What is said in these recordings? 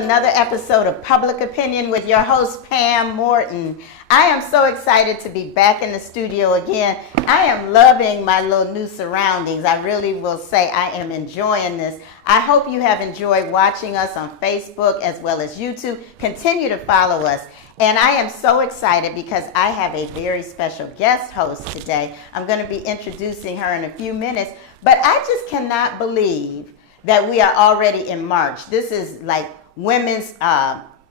another episode of Public Opinion with your host, Pam Morton. I am so excited to be back in the studio again. I am loving my little new surroundings. I really will say I am enjoying this. I hope you have enjoyed watching us on Facebook as well as YouTube. Continue to follow us. And I am so excited because I have a very special guest host today. I'm going to be introducing her in a few minutes, but I just cannot believe that we are already in March. This is like Women's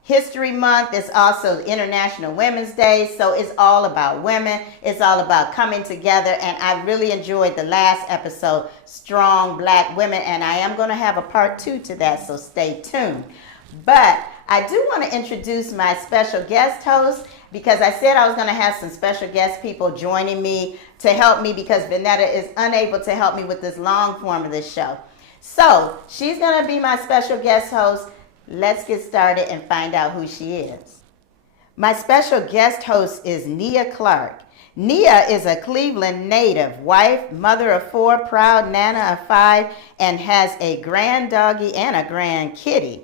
History Month. It's also International Women's Day. So it's all about women. It's all about coming together. And I really enjoyed the last episode, Strong Black Women. And I am going to have a part 2 to that, so stay tuned. But I do want to introduce my special guest host because I said I was going to have some special guest people joining me to help me because Vanetta is unable to help me with this long form of this show. So she's going to be my special guest host. Let's get started and find out who she is. My special guest host is Nia Clarke. Nia is a Cleveland native, wife, mother of 4, proud nana of 5, and has a grand doggy and a grand kitty.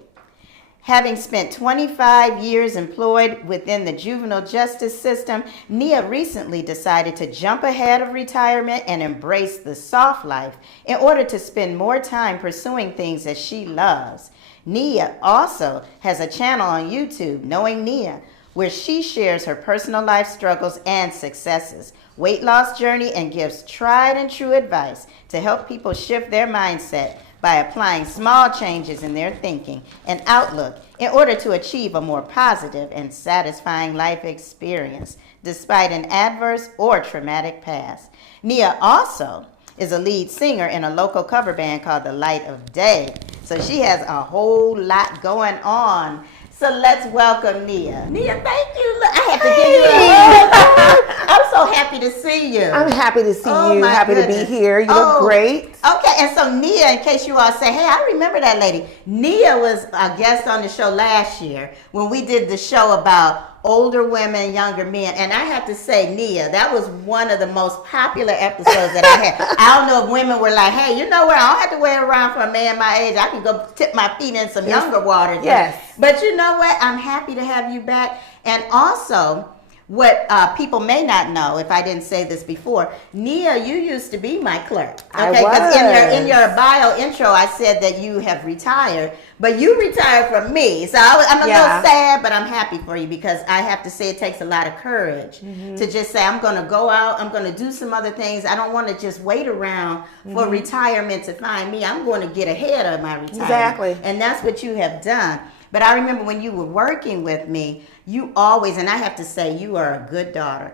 Having spent 25 years employed within the juvenile justice system, Nia recently decided to jump ahead of retirement and embrace the soft life in order to spend more time pursuing things that she loves. Nia also has a channel on YouTube, Knowing Nia, where she shares her personal life struggles and successes, weight loss journey, and gives tried and true advice to help people shift their mindset by applying small changes in their thinking and outlook in order to achieve a more positive and satisfying life experience despite an adverse or traumatic past. Nia also is a lead singer in a local cover band called The Light of Day. So she has a whole lot going on. So let's welcome Nia. Nia, thank you. Look, I have to give you a hug. I'm so happy to see you. I'm happy to see you. Happy to be here. You look great. Okay, and so Nia, in case you all say, hey, I remember that lady. Nia was a guest on the show last year when we did the show about older women, younger men. And I have to say, Nia, that was one of the most popular episodes that I had. I don't know if women were like, hey, you know what? I don't have to wait around for a man my age. I can go tip my feet in some younger water. Yes. But you know what? I'm happy to have you back. And also, what people may not know, if I didn't say this before, Nia, you used to be my clerk. Okay, because in your bio intro, I said that you have retired, but you retired from me. So I'm a little sad, but I'm happy for you because I have to say it takes a lot of courage to just say, I'm going to go out, I'm going to do some other things. I don't want to just wait around for retirement to find me. I'm going to get ahead of my retirement. Exactly. And that's what you have done. But I remember when you were working with me, you always, and I have to say, you are a good daughter.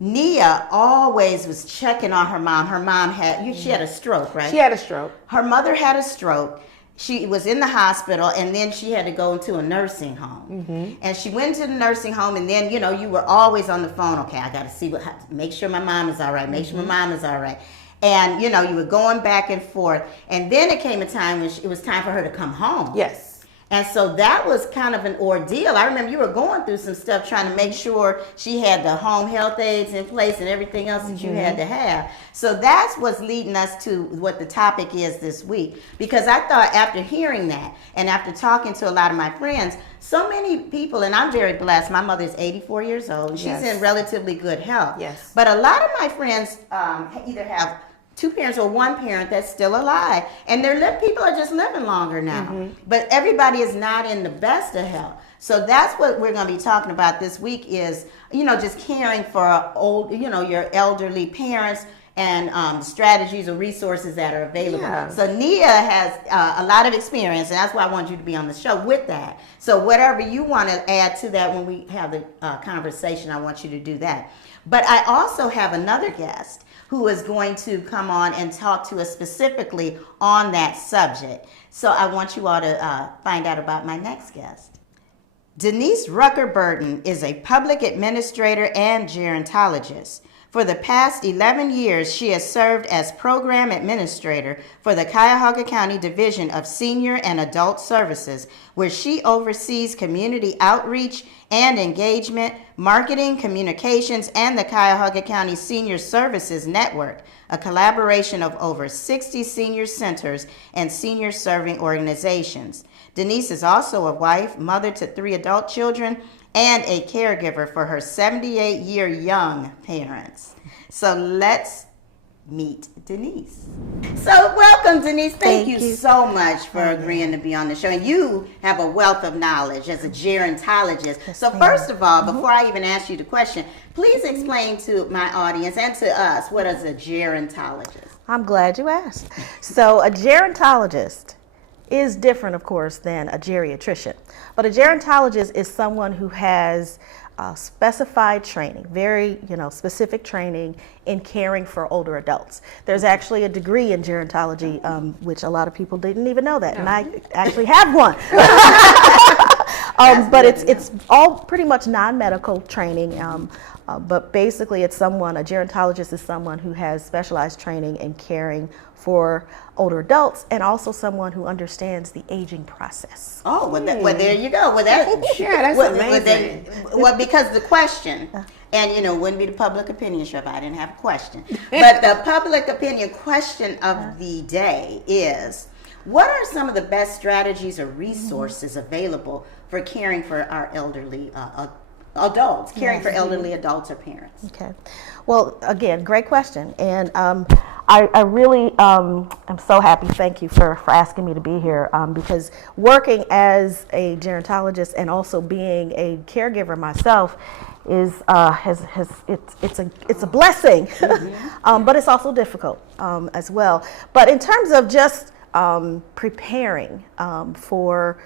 Nia always was checking on her mom. Her mom she had a stroke, right? She had a stroke. Her mother had a stroke. She was in the hospital, and then she had to go into a nursing home. And she went to the nursing home, and then, you know, you were always on the phone. Okay, I got to see make sure my mom is all right. Make sure my mom is all right. And, you know, you were going back and forth. And then it came a time when it was time for her to come home. Yes. And so that was kind of an ordeal. I remember you were going through some stuff trying to make sure she had the home health aides in place and everything else that you had to have. So that's what's leading us to what the topic is this week. Because I thought after hearing that and after talking to a lot of my friends, so many people, and I'm very blessed. My mother is 84 years old. She's in relatively good health. Yes. But a lot of my friends either have 2 parents or 1 parent that's still alive, and people are just living longer now. But everybody is not in the best of health. So that's what we're going to be talking about this week is, you know, just caring for your elderly parents and strategies or resources that are available. Yeah. So Nia has a lot of experience, and that's why I want you to be on the show with that. So whatever you want to add to that when we have the conversation, I want you to do that. But I also have another guest who is going to come on and talk to us specifically on that subject. So I want you all to find out about my next guest. Denise Rucker-Burton is a public administrator and gerontologist. For the past 11 years, she has served as program administrator for the Cuyahoga County Division of Senior and Adult Services, where she oversees community outreach and engagement, marketing, communications, and the Cuyahoga County Senior Services Network, a collaboration of over 60 senior centers and senior serving organizations. Denise is also a wife, mother to 3 adult children, and a caregiver for her 78-year young parents. So let's meet Denise. So welcome, Denise. Thank you so much for agreeing to be on the show. And you have a wealth of knowledge as a gerontologist. So first of all, before I even ask you the question, please explain to my audience and to us, what is a gerontologist? I'm glad you asked. So a gerontologist is different, of course, than a geriatrician. But a gerontologist is someone who has specified training, very specific training in caring for older adults. There's actually a degree in gerontology, which a lot of people didn't even know that, and I actually have one. But it's all pretty much non-medical training. But basically, it's a gerontologist is someone who has specialized training in caring for older adults, and also someone who understands the aging process. Oh, well, there you go. Well, that's amazing. Because the question, and wouldn't be the public opinion show if I didn't have a question, but the public opinion question of the day is, what are some of the best strategies or resources available for caring for our elderly adults, caring for elderly adults or parents? Okay. Well, again, great question. And I really am so happy. Thank you for asking me to be here, because working as a gerontologist and also being a caregiver myself is it's a blessing, but it's also difficult as well. But in terms of just preparing for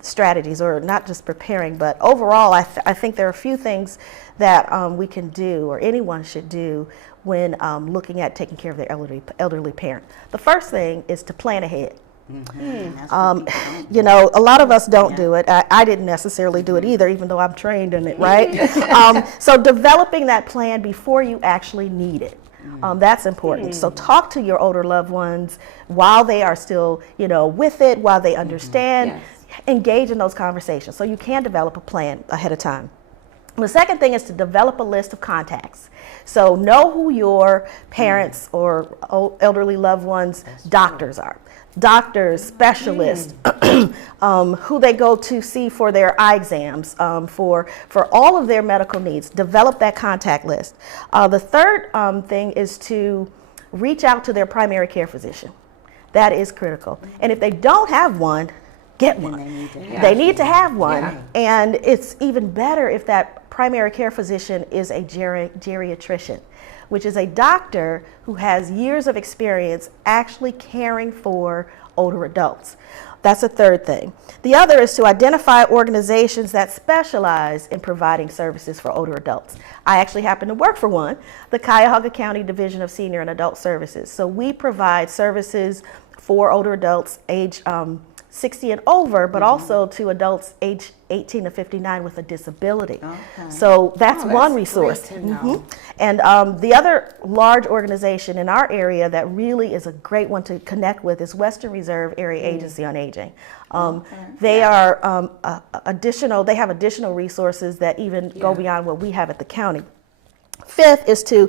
strategies, or not just preparing, but overall, I think there are a few things that we can do, or anyone should do, when looking at taking care of their elderly parent. The first thing is to plan ahead. A lot of us don't do it. I didn't necessarily do it either, even though I'm trained in it, right? So developing that plan before you actually need it. That's important. So talk to your older loved ones while they are still, with it, while they understand. Engage in those conversations so you can develop a plan ahead of time. The second thing is to develop a list of contacts. So know who your parents or elderly loved ones' doctors are. Doctors, specialists, who they go to see for their eye exams, for all of their medical needs. Develop that contact list. The third thing is to reach out to their primary care physician. That is critical. And if they don't have one, get one. They need to have one. Yeah. And it's even better if that primary care physician is a geriatrician, which is a doctor who has years of experience actually caring for older adults. That's a third thing. The other is to identify organizations that specialize in providing services for older adults. I actually happen to work for one, the Cuyahoga County Division of Senior and Adult Services. So we provide services for older adults age 60 and over, but also to adults age 18 to 59 with a disability. Okay. So that's one resource. And the other large organization in our area that really is a great one to connect with is Western Reserve Area Agency on Aging. They are they have additional resources that even go beyond what we have at the county. Fifth is to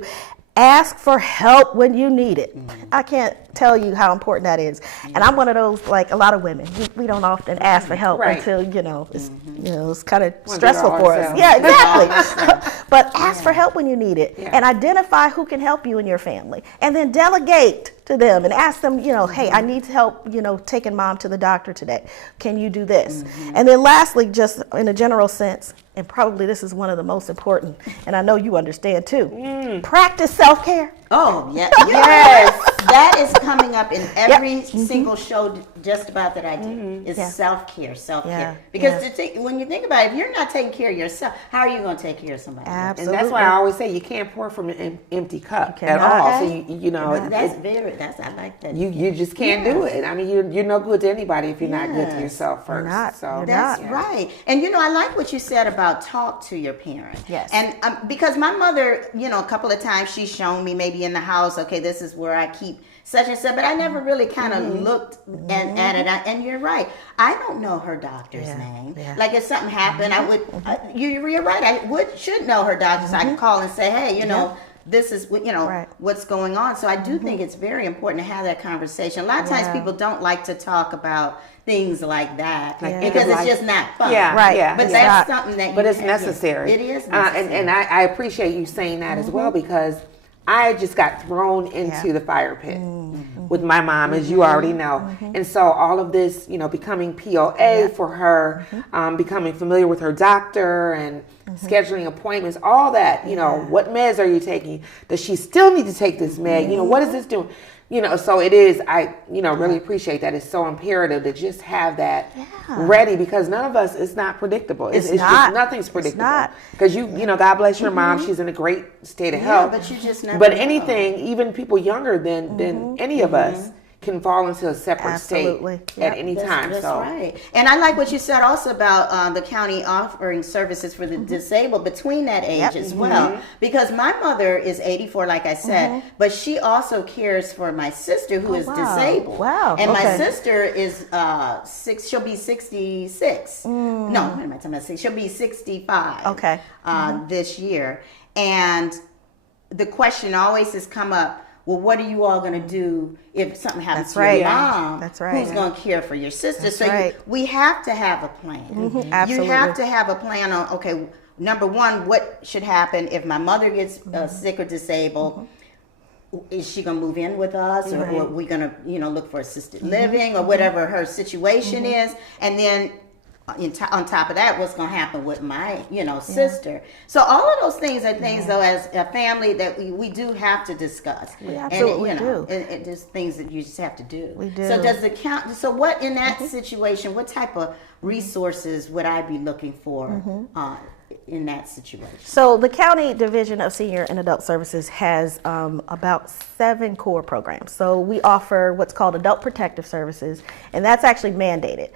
ask for help when you need it. I can't tell you how important that is. And I'm one of those, like a lot of women, we don't often ask for help until, it's kind of stressful for us. Yeah, exactly. But ask for help when you need it, and identify who can help you and your family. And then delegate to them and ask them, hey, I need help, taking mom to the doctor today. Can you do this? And then lastly, just in a general sense, and probably this is one of the most important, and I know you understand too, practice self-care. Oh, yeah. Yes. That is coming up in every single show just about that I do, is self-care. Because when you think about it, if you're not taking care of yourself, how are you going to take care of somebody else? Absolutely. And that's why I always say you can't pour from an empty cup at all. So I like that. You just can't do it. I mean, you're no good to anybody if you're not good to yourself first. That's right. And I like what you said about talk to your parent. Yes. And because my mother, a couple of times she's shown me maybe in the house, okay, this is where I keep such and such, but I never really kind of looked at it. And you're right. I don't know her doctor's name. Yeah. Like if something happened, I would. You're right. I should know her doctor's. I can call and say, hey, this is what's going on. So I do think it's very important to have that conversation. A lot of times people don't like to talk about things like that because it's just not fun. But that's something that it's necessary. It is necessary. And I appreciate you saying that as well, because I just got thrown into the fire pit with my mom, as you already know. And so all of this, becoming POA for her, becoming familiar with her doctor and scheduling appointments, all that, what meds are you taking? Does she still need to take this med? What is this doing? So it is, I really appreciate that. It's so imperative to just have that ready, because none of us, it's not predictable. It's just, nothing's predictable. Because God bless your mom. She's in a great state of health. But you just never But know. anything, even people younger than any of us, can fall into a separate state at any time. That's right. And I like what you said also about the county offering services for the disabled between that age as well. Because my mother is 84, like I said, but she also cares for my sister who is disabled. Wow. And my sister is she'll be 66. No, what am I talking about? She'll be 65 this year. And the question always has come up, well, what are you all going to do if something happens to your mom? That's right. Who's going to care for your sister? That's so right. we have to have a plan. Absolutely. You have to have a plan on, okay, number one, what should happen if my mother gets sick or disabled? Is she going to move in with us, or are we going to, look for assisted living, or whatever her situation is? And then on top of that, what's going to happen with my, sister? So all of those things are things, though, as a family that we do have to discuss. We absolutely do. And just things that you just have to do. We do. So does the count? So what in that situation? What type of resources would I be looking for in that situation? So the County Division of Senior and Adult Services has about 7 core programs. So we offer what's called Adult Protective Services, and that's actually mandated.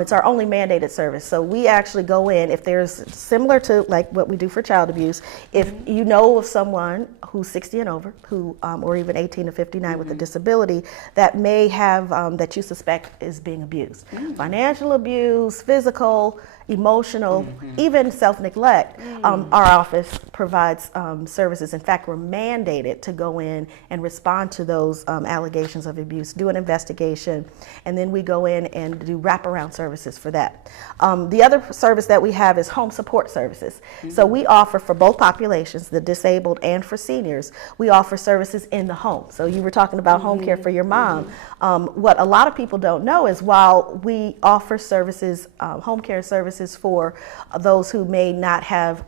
It's our only mandated service. So we actually go in, if there's, similar to like what we do for child abuse, if you know of someone who's 60 and over, who or even 18 to 59 with a disability that may have, that you suspect is being abused. Financial abuse, physical, emotional, even self-neglect, our office provides services. In fact, we're mandated to go in and respond to those allegations of abuse, do an investigation, and then we go in and do wraparound services for that. The other service that we have is home support services. So we offer for both populations, the disabled and for seniors, we offer services in the home. So you were talking about home care for your mom. What a lot of people don't know is while we offer services, home care services for those who may not have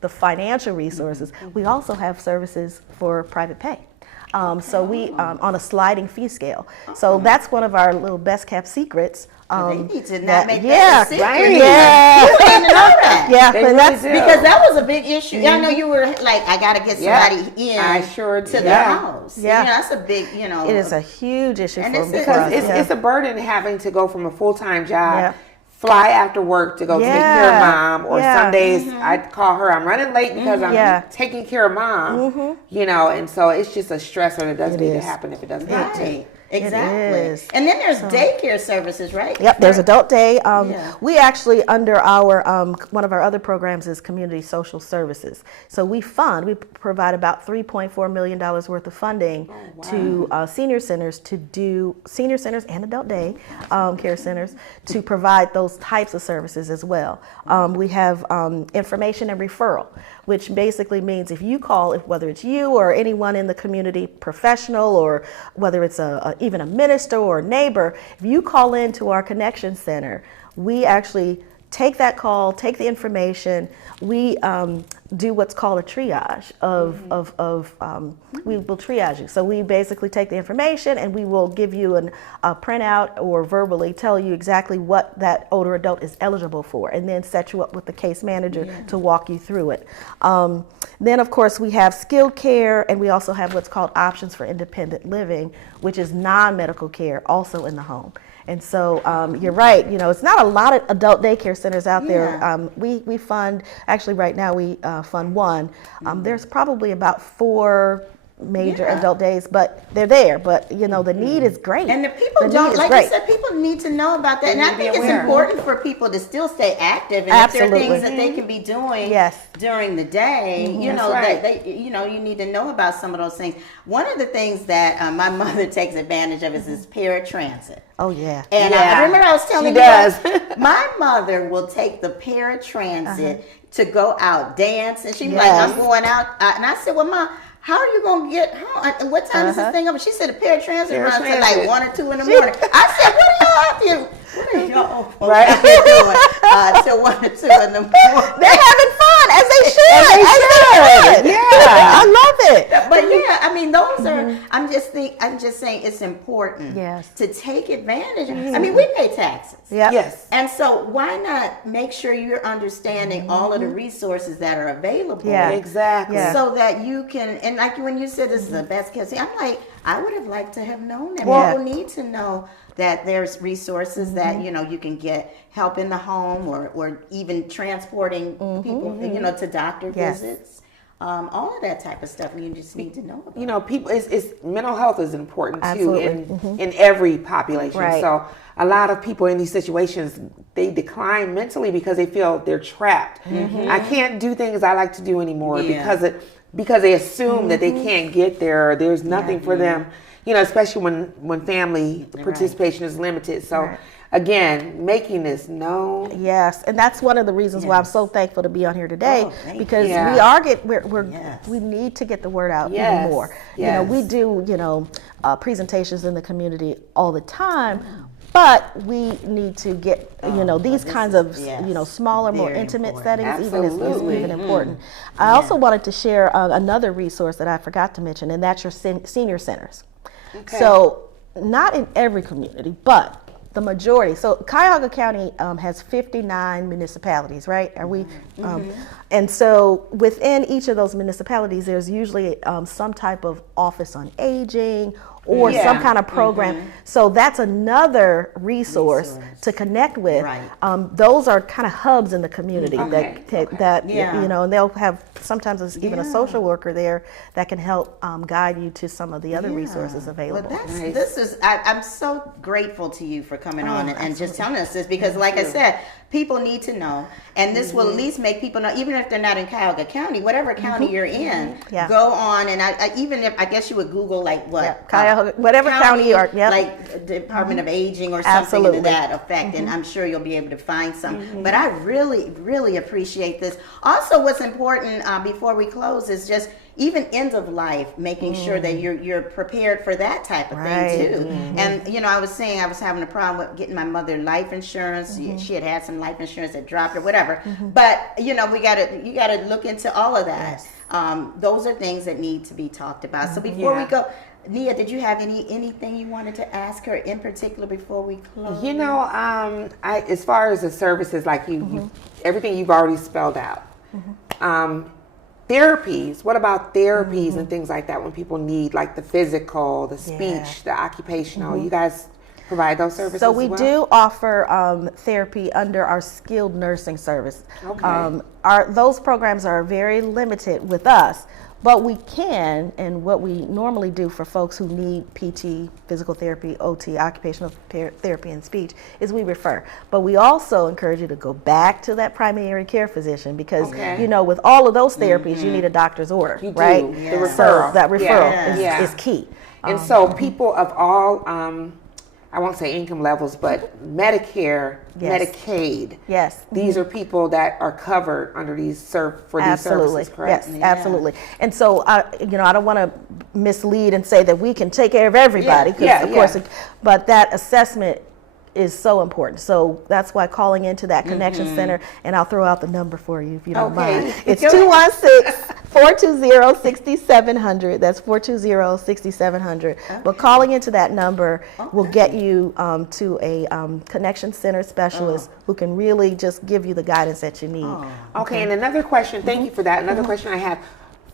the financial resources, we also have services for private pay. So we, on a sliding fee scale. So that's one of our little best kept secrets. They need to not make that a secret. Right? Yeah. You didn't know that. Yeah, They that's really do. Because that was a big issue. I know you were like, I got to get somebody in to the house. Yeah. That's a big, it is a huge issue And for it's- us. Because it's a burden having to go from a full-time job, fly after work to go take care of mom, or some days I'd call her, I'm running late because I'm taking care of mom, and so it's just a stressor that doesn't need to happen if it doesn't have to. Exactly. It is. And then there's daycare services, right? Yep, there's adult day. We actually, under our, one of our other programs is community social services. So we provide about $3.4 million worth of funding to senior centers and adult day care centers to provide those types of services as well. We have information and referral, which basically means if you call, whether it's you or anyone in the community, professional, or whether it's even a minister or a neighbor, if you call into our connection center, we actually take that call, take the information. We do what's called a triage we will triage you. So we basically take the information and we will give you a printout or verbally tell you exactly what that older adult is eligible for, and then set you up with the case manager to walk you through it. Then of course we have skilled care, and we also have what's called options for independent living, which is non-medical care also in the home. And so you're right, it's not a lot of adult daycare centers out there. We fund, actually right now we fund one. There's probably about 4 major adult days, but they're there. But you know, the need is great. And the people don't, like you said, people need to know about that. And I think it's important for people to still stay active. And if there are things that they can be doing during the day, you know, that they, you know, you need to know about some of those things. One of the things that my mother takes advantage of is this paratransit. Oh yeah. And I remember I was telling you, my mother will take the paratransit to go out dance, and she'd be like, I'm going out. And I said, well, Mom, how are you going to get home? What time is this thing over? She said the paratransit runs till like 1 or 2 in the morning. I said, what are y'all up to? What are y'all doing till 1 or 2 in the morning? They're having fun, as they should. Yeah. I love it. But yeah, I mean, those are, I'm just saying it's important to take advantage. I mean, we pay taxes. Yes. And so why not make sure you're understanding all of the resources that are available? Yeah, exactly. So that you can, and like when you said this is the best case, I'm like, I would have liked to have known that. People need to know that there's resources that, you know, you can get help in the home or even transporting people, you know, to doctor visits. All of that type of stuff you just need to know about. You know, people, it's mental health is important too in every population. So a lot of people in these situations, they decline mentally because they feel they're trapped. I can't do things I like to do anymore because they assume that they can't get there. Or there's nothing for them. You know, especially when family participation is limited. So again, making this known. Yes, and that's one of the reasons why I'm so thankful to be on here today, because we need to get the word out even more. You know, we do, you know, presentations in the community all the time, but we need to get, you know, these kinds of, you know, smaller, more intimate settings even is even important. I also wanted to share another resource that I forgot to mention, and that's your senior centers. So not in every community, but the majority. So Cuyahoga County has 59 municipalities, right? Are we? And so within each of those municipalities, there's usually some type of office on aging or some kind of program. So that's another resource to connect with. Those are kind of hubs in the community that you know, and they'll have sometimes there's even a social worker there that can help guide you to some of the other resources available. Well, this is I'm so grateful to you for coming on and just telling us this, because like I said, people need to know, and this will at least make people know, even if they're not in Cuyahoga County, whatever county you're in, go on and even if I guess you would Google like what Cuyahoga, whatever county you are, like Department of Aging or something to that effect, and I'm sure you'll be able to find some. But I really appreciate this. Also, what's important before we close is just even end of life, making sure that you're prepared for that type of thing too. And you know, I was saying I was having a problem with getting my mother life insurance. She had some life insurance that dropped or whatever. But you know, you gotta look into all of that. Those are things that need to be talked about. So before we go, Nia, did you have anything you wanted to ask her in particular before we close? You know, as far as the services, like everything you've already spelled out. Therapies, what about therapies and things like that when people need like the physical, the speech, the occupational? You guys provide those services So we as well? do offer therapy under our skilled nursing service. Those programs are very limited with us, but we can, and what we normally do for folks who need PT, physical therapy, OT, occupational therapy, and speech, is we refer. But we also encourage you to go back to that primary care physician because, you know, with all of those therapies, you need a doctor's order, right? The referral. So that referral is key. And so people of all, I won't say income levels, but Medicare, Medicaid. These are people that are covered under these services, correct? Yes, absolutely. And so, you know, I don't want to mislead and say that we can take care of everybody, because of course, but that assessment is so important. So that's why calling into that connection center, and I'll throw out the number for you if you don't mind. It's 216-420-6700. That's 420-6700. But calling into that number will get you to a connection center specialist who can really just give you the guidance that you need. Okay, and another question, thank you for that. Another question I have.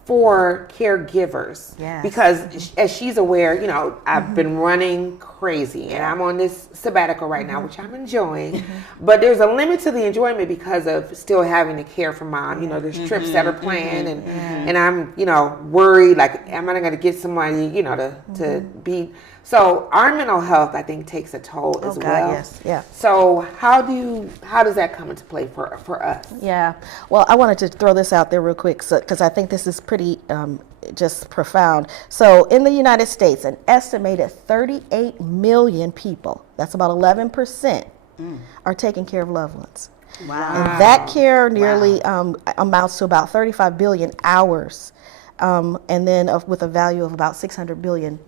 for caregivers. Yes. Because as she's aware, you know, I've been running crazy and I'm on this sabbatical right now, which I'm enjoying. But there's a limit to the enjoyment because of still having to care for mom. You know, there's trips that are planned and I'm, you know, worried, like, am I going to get somebody, you know, to be. So our mental health, I think, takes a toll as well. Yes, yeah. So how does that come into play for us? Yeah. Well, I wanted to throw this out there real quick because I think this is pretty just profound. So in the United States, an estimated 38 million people, that's about 11%, are taking care of loved ones. Wow. And that care nearly amounts to about 35 billion hours. And then with a value of about $600 billion.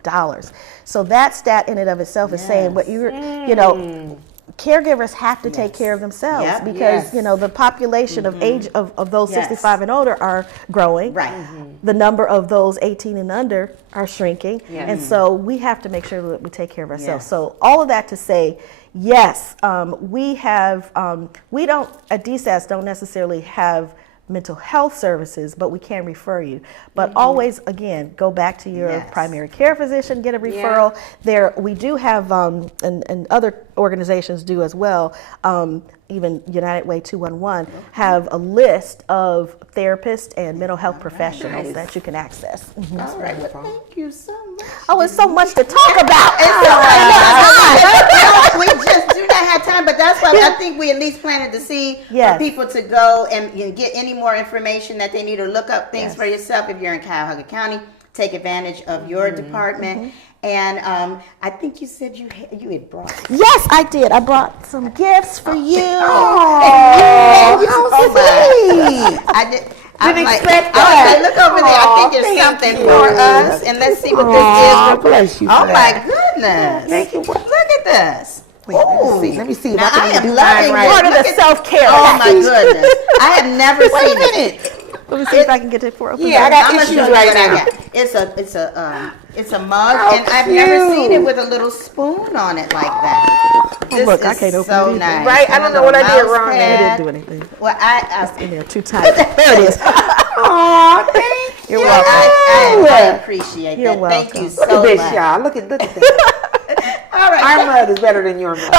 So that stat in and of itself is saying what you know, caregivers have to take care of themselves because, you know, the population of age of those 65 and older are growing. Right. The number of those 18 and under are shrinking. And so we have to make sure that we take care of ourselves. So all of that to say, yes, we have, we don't, at DSAS don't necessarily have mental health services, but we can refer you. But always, again, go back to your primary care physician, get a referral. There, we do have, and other organizations do as well, even United Way 211, have a list of therapists and mental health professionals that you can access. All right. Well, thank you so much. Oh, it's so much to talk about. We just do not have time, but that's why I think we at least planted the seed for people to go and get any more information that they need or look up things for yourself. If you're in Cuyahoga County, take advantage of your department. And I think you said you had brought. Yes, I did. I brought some gifts for you. Oh, my! I did. I'm like, okay, look over there. I think there's something for us, and let's see what this is. Bless you. Oh my goodness! Thank you. Look at this. Let me see. Now I am do loving Part of the self-care. Oh my goodness! I have never seen it. Let me see if I can get it for you. Yeah, I got I'm issues gonna show you right what I now. got. It's a mug, and I've never seen it with a little spoon on it like that. This look, I is can't open so it either. nice. Right? I don't know what I did wrong I there. didn't do anything. Well, I In there too tight. There it is. Aw, thank you. You're welcome. I appreciate You're that. welcome. Thank you so Look at this, much. y'all. Look at that. All right. Our mug is better than your mug.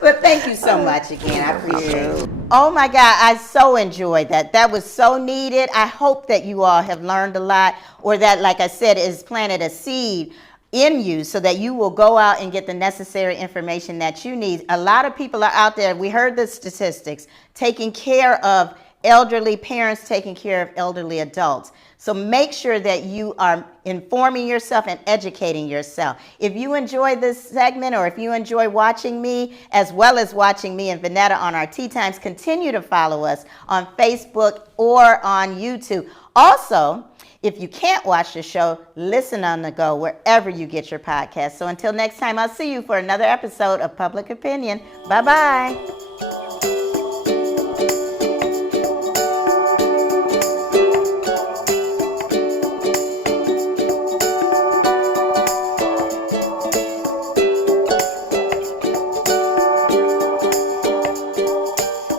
But thank you so much again. I appreciate it. Oh my God, I so enjoyed that. That was so needed. I hope that you all have learned a lot, or that, like I said, is planted a seed in you so that you will go out and get the necessary information that you need. A lot of people are out there, we heard the statistics, taking care of elderly parents, taking care of elderly adults. So make sure that you are informing yourself and educating yourself. If you enjoy this segment, or if you enjoy watching me, as well as watching me and Vanetta on our Tea Times, continue to follow us on Facebook or on YouTube. Also, if you can't watch the show, listen on the go wherever you get your podcast. So until next time, I'll see you for another episode of Public Opinion. Bye-bye.